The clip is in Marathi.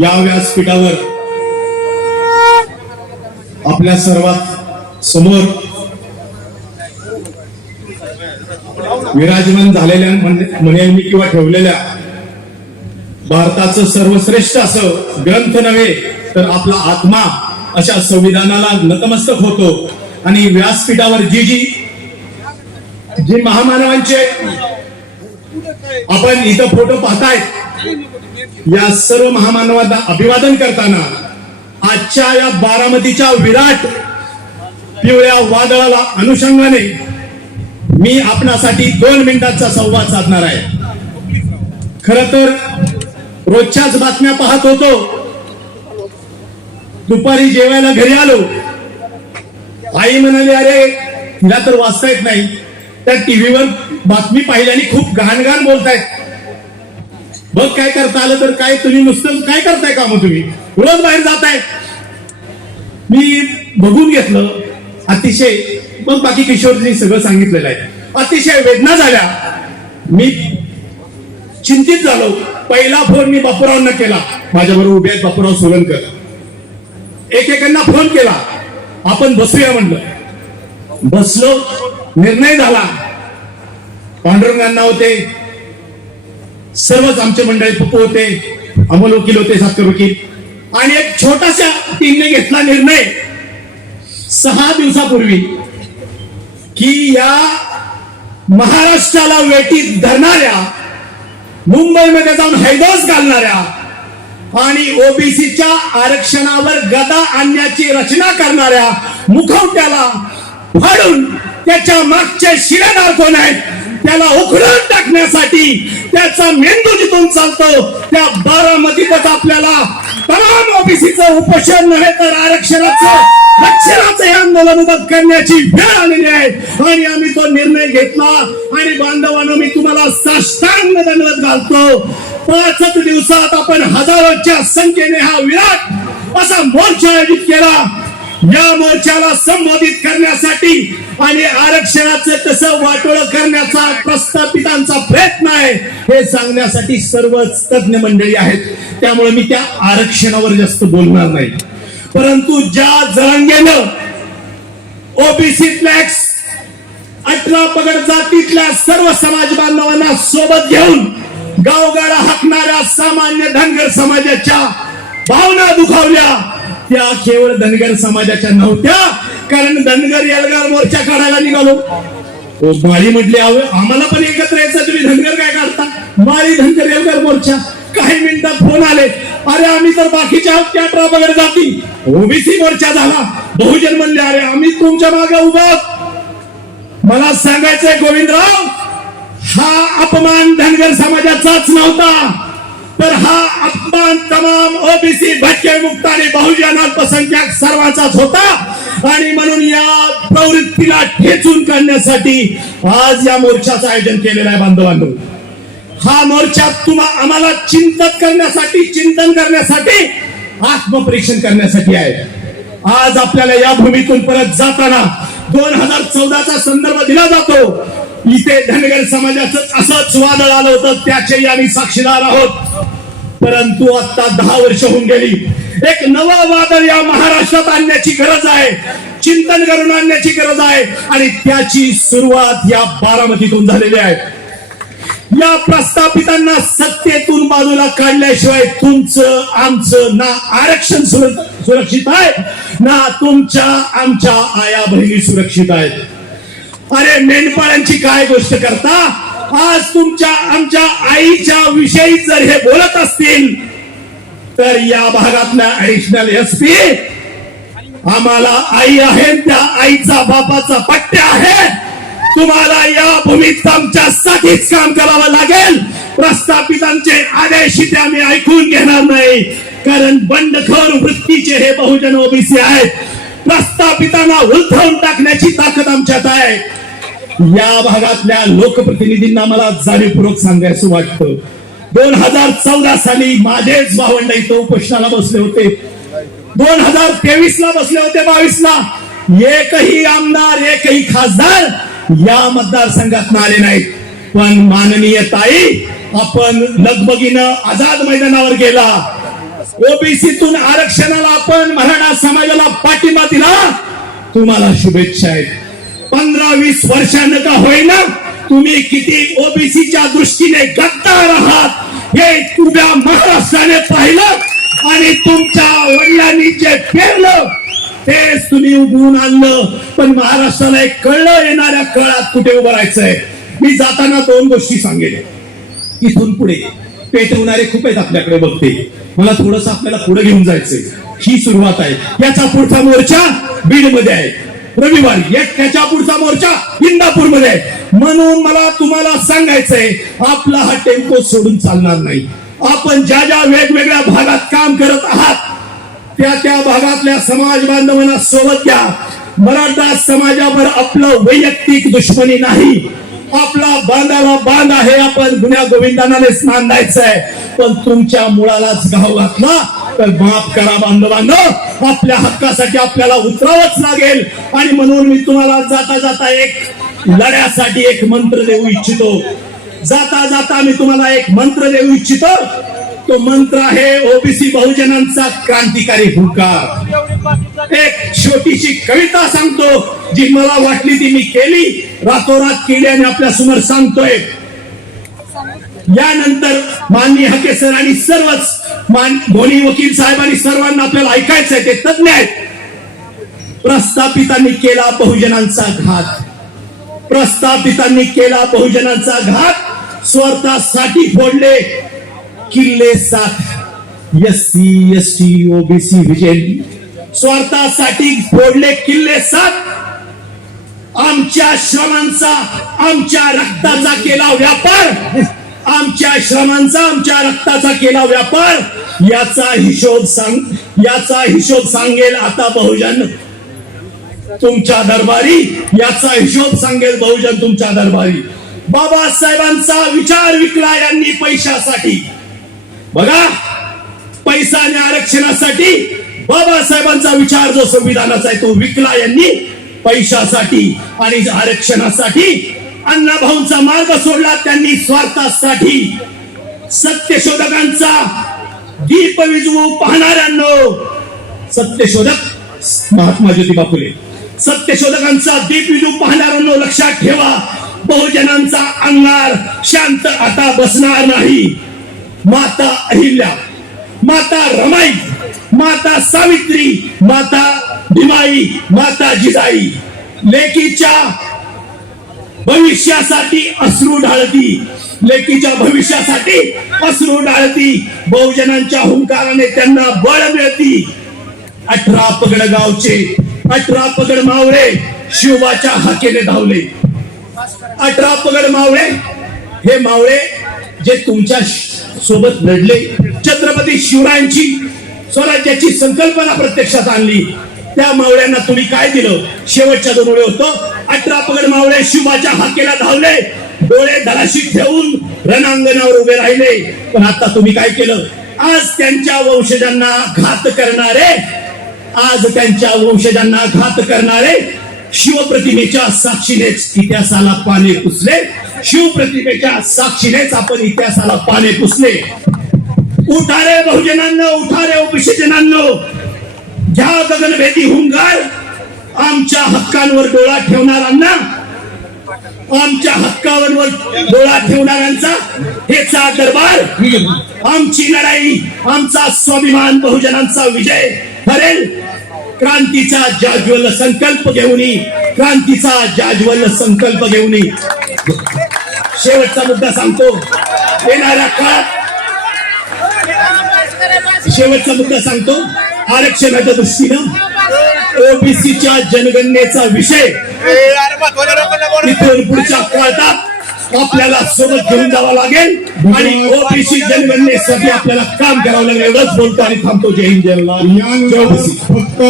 या व्यासपीठावर आपल्या सर्वात समोर विराजमान झालेल्या म्हण- मी किंवा ठेवलेल्या भारताचं सर्वश्रेष्ठ असं ग्रंथ नव्हे तर आपला आत्मा अशा संविधानाला नतमस्तक होतो. आणि व्यासपीठावर जी जी जी महामानवांचे आपण इथं फोटो पाहतायत. या सर्व महामानवांना अभिवादन करताना आजच्या या बारामतीच्या विराट पिवळ्या वादळाला अनुषंगाने मी आपणासाठी दोन मिनिटांचा संवाद साधणार आहे. खर तर रोजच्याच बातम्या पाहत होतो. दुपारी जेवायला घरी आलो. आई म्हणाली अरे तिला तर वाचता येत नाही. त्या टीव्हीवर बातमी पाहिल्याने खूप घाण घाण बोलतायत. बघ काय करता आलं तर काय तुम्ही नुसतं काय करताय का मग तुम्ही? उलट बाहेर जाताय. मी बघून घेतलं अतिशय मग बाकी किशोरजी सगळं सांगितलेलं आहे. अतिशय वेदना झाल्या. मी चिंतित झालो. पहिला फोन मी बापूरावांना केला. माझ्याबरोबर उभे आहेत बापूराव सोलनकर एकेकांना फोन केला. आपण बसूया म्हणलं. बसलो. निर्णय झाला. पांडुरंगांना होते. सर्वच आमचे मंडळी पप्पू होते अमोल वकील होते सातकर वकील. आणि एक छोटासा टीमने घेतला निर्णय. सहा दिवसापूर्वी की या महाराष्ट्राला वेटीत धरणाऱ्या मुंबईमध्ये जाऊन हैदोस घालणाऱ्या आणि ओबीसीच्या आरक्षणावर गदा आणण्याची रचना करणाऱ्या मुखवट्याला फाडून त्याच्या मागचे शिलेदार कोण आहेत? त्याला उखडून टाकण्यासाठी त्याचा मेंदू जिथून चालतो त्या बारामतीतच आपल्याला तमाम ओबीसीचं उपोषण नव्हे तर आरक्षणाचं रक्षणाचं हे आंदोलन उभं करण्याची वेळ आलेली आहे. आणि आम्ही तो निर्णय घेतला आणि बांधवांना मी तुम्हाला साष्टांग दंडवत घालतो. पाचच दिवसात आपण हजारोच्या संख्येने हा विराट असा मोर्चा आयोजित केला. या मोर्चाला संबोधित करण्यासाठी आणि आरक्षणाचं कसं वाटोळ करण्याचा प्रस्थापितांचा प्रयत्न आहे हे सांगण्यासाठी सर्वच तज्ञ मंडळी आहेत. त्यामुळे मी त्या आरक्षणावर जास्त बोलणार नाही. परंतु ज्या जरांगेनं ओबीसीतल्या अठरा पगड जातीतल्या सर्व समाज बांधवांना सोबत घेऊन गावगाडा हाकणाऱ्या सामान्य धनगर समाजाच्या भावना दुखावल्या. त्या केवळ धनगर समाजाच्या नव्हत्या. कारण धनगर एल्गार मोर्चा काढायला निघालो. माळी म्हटली "अहो, आम्हाला पण एकत्र यायचं तुम्ही धनगर काय काढता? माळी धनगर एल्गार मोर्चा. काही मिनिटात फोन आले. अरे आम्ही तर बाकीच्या आहोत त्या जाती ओबीसी मोर्चा झाला. बहुजन म्हणले अरे आम्ही तुमच्या मागे उभा मला सांगायचंय गोविंदराव हा अपमान धनगर समाजाचाच नव्हता. तर हा अपमान तमाम ओबीसी भटके मुक्त आणि बहुजन अल्पसंख्याक सर्वांचाच होता. आणि म्हणून या प्रवृत्तीला ठेचून काढण्यासाठी आज या मोर्चाचं आयोजन केलेलं आहे बांधवांनो. हा मोर्चा तुम्हा आम्हाला चिंतन करण्यासाठी चिंतन करण्यासाठी आत्मपरीक्षण करण्यासाठी आहे. आज आपल्याला या भूमीतून परत जाताना दोन हजार चौदाचा संदर्भ दिला जातो. इथे धनगर समाजाचं असंच वादळ आलं होतं त्याचे आम्ही साक्षीदार आहोत. परंतु आता दहा वर्ष होऊन गेली. एक नवं वादळ या महाराष्ट्रात आणण्याची गरज आहे. चिंतन करून आणण्याची गरज आहे. आणि त्याची सुरुवात या बारामतीतून झालेली आहे. या प्रस्थापितांना सत्तेतून बाजूला काढल्याशिवाय तुमचं आमचं ना आरक्षण सुर- सुरक्षित आहे ना तुमच्या आमच्या आया बहिणी सुरक्षित आहेत. अरे मेंढपाळांची काय गोष्ट करता? आज तुमच्या आमच्या आईच्या विषयी जर हे बोलत असतील तर या भागातल्या ऍडिशनल एस पी आम्हाला आई आहे त्या आईचा बापाचा पट्ट्या आहे. तुम्हाला या भूमीत आमच्यासाठीच काम करावं लागेल. प्रस्थापितांचे आदेश इथे आम्ही ऐकून घेणार नाही. कारण बंडखोर वृत्तीचे हे बहुजन ओबीसी आहेत. प्रस्थापितांना उलथवून टाकण्याची ताकद आमच्यात आहे. या भागातल्या लोकप्रतिनिधींना मला जाणीवपूर्वक सांगायचं वाटतं. दोन हजार चौदा साली माझेच भावंड इथं उपोषणाला बसले होते. दोन हजार तेवीस ला बसले होते बावीस ला एकही आमदार एकही खासदार या मतदारसंघात आले नाहीत. पण माननीय ताई आपण लगबगीनं आझाद मैदानावर गेला. ओबीसीतून आरक्षणाला आपण मराठा समाजाला पाठिंबा दिला. तुम्हाला शुभेच्छा आहेत. पंधरा वीस वर्षानं का होईना तुम्ही किती ओबीसीच्या दृष्टीने गद्दार आहात हे तुझ्या महाराष्ट्राने पाहिलं आणि तुमच्या वडिलांनी जे पेरलं तेच तुम्ही उगवून आणलं. पण महाराष्ट्राला एक कळलं येणाऱ्या कळात कुठे उभं राहायचंय? मी जाताना दोन गोष्टी सांगेल इथून पुढे पेटवणारे खूप आहेत आपल्याकडे बघते. मला थोडस आपल्याला पुढे घेऊन जायचंय. ही सुरुवात आहे. याचा पुढचा मोर्चा बीडमध्ये आहे. रविवारी एक त्याच्या पुढचा मोर्चा इंदापूरमध्ये म्हणून मला तुम्हाला सांगायचंय आपला हा टेम्पो सोडून चालणार नाही. आपण ज्या ज्या वेगवेगळ्या भागात काम करत आहात त्या त्या भागातल्या समाज बांधवांना सोबत घ्या. मराठा समाजावर आपलं वैयक्तिक दुश्मनी नाही. आपला बांधाला बांध आहे आपण गुन्ह्या गोविंदानानेच नांदायचं पण तुमच्या मुळालाच घाव घातला तर माफ करा बांधवांना. आपल्या हक्कासाठी आपल्याला उतरावंच लागेल. आणि म्हणून मी तुम्हाला जाता जाता एक लढ्यासाठी एक मंत्र देऊ इच्छितो. जाता जाता मी तुम्हाला एक मंत्र देऊ इच्छितो. तो मंत्र आहे ओबीसी बहुजनांचा क्रांतिकारी हुंकार. एक छोटीशी कविता सांगतो जी मला वाटली ती मी केली. रातोरात केली आणि आपल्यासमोर सांगतोय. यानंतर माननीय हके सर आणि सर्वच मान दोन्ही वकील साहेबांनी सर्वांना आपल्याला ऐकायचं आहे ते तज्ञ आहेत. प्रस्थापितांनी केला बहुजनांचा घात. प्रस्थापितांनी केला बहुजनांचा घात. स्वार्थासाठी फोडले किल्ले सात. S C S T OBC विजय. स्वार्थासाठी फोडले किल्ले साथ आमच्या श्रमांचा आमच्या रक्ताचा केला व्यापार. आमच्या श्रमांचा आमच्या रक्ताचा केला व्यापार. याचा हिशोब सांग याचा हिशोब सांगेल आता बहुजन तुमच्या दरबारी याचा हिशोब सांगेल बहुजन तुमच्या दरबारी. बाबासाहेबांचा विचार विकला यांनी पैशासाठी. बघा पैसा आणि आरक्षणासाठी बाबासाहेबांचा विचार जो संविधानाचा आहे तो विकला यांनी पैशासाठी आणि आरक्षणासाठी. अण्णाभाऊंचा मार्ग सोडला त्यांनी स्वार्थासाठी. सत्यशोधकांचा दीप विजवू पाहणाऱ्यांनो सत्यशोधक महात्मा ज्योतिबा फुले. सत्यशोधकांचा दीप विजू पाहणाऱ्यांनो लक्षात ठेवा बहुजनांचा अंगार शांत आता बसणार नाही. माता अहिल्या माता रमाई माता सावित्री माता भीमाई माता जिजाई. लेकीच्या भविष्यासाठी अश्रू ढाळती लेकीच्या भविष्यासाठी अश्रू डाळती बहुजनांच्या हुंकाराने त्यांना बळ मिळती. अठरा पगड गावचे अठरा पगड मावळे शिवबाच्या हाकेने धावले. अठरा पगड मावळे हे मावळे जे तुमच्यासोबत लढले छत्रपती शिवरायांची स्वराज्याची संकल्पना प्रत्यक्षात आणली. त्या मावळ्यांना तुम्ही काय दिलं? शेवटच्या दोन होतो. अठरा पगड मावळे शिवबाच्या हाकेला धावले. डोळे धराशी ठेवून रणांगणावर उभे राहिले. पण आता तुम्ही काय केलं? आज त्यांच्या वंशजांना घात करणारे आज त्यांच्या वंशजांना घात करणारे शिवप्रतिमेच्या साक्षीनेच इतिहासाला पाने पुसले. शिवप्रतिमेच्या साक्षीनेच आपण इतिहासाला पाने पुसले. उठारे बहुजनांनो उठारे ओबीसीजनांनो घ्या गगनभेदी हुंगार आमच्या हक्कांवर डोळा ठेवणाऱ्यांना आमच्या हक्कावर डोळा ठेवणाऱ्यांचा हेचा दरबार. आमची लढाई आमचा स्वाभिमान बहुजनांचा विजय ठरेल. क्रांतीचा जाज्वल संकल्प घेऊन क्रांतीचा जाज्वल संकल्प घेऊन. शेवटचा मुद्दा सांगतो. येणाऱ्या काळात शेवटचा मुद्दा सांगतो. आरक्षणाच्या दृष्टीनं ओबीसीच्या जनगणनेचा विषय तिथून पुढच्या काळात आपल्याला सोबत घेऊन जावं लागेल. आणि ओबीसी जनगणनेसाठी आपल्याला काम करावं लागेल. एवढंच बोलतो आणि थांबतो. जय हिंद जय फक्त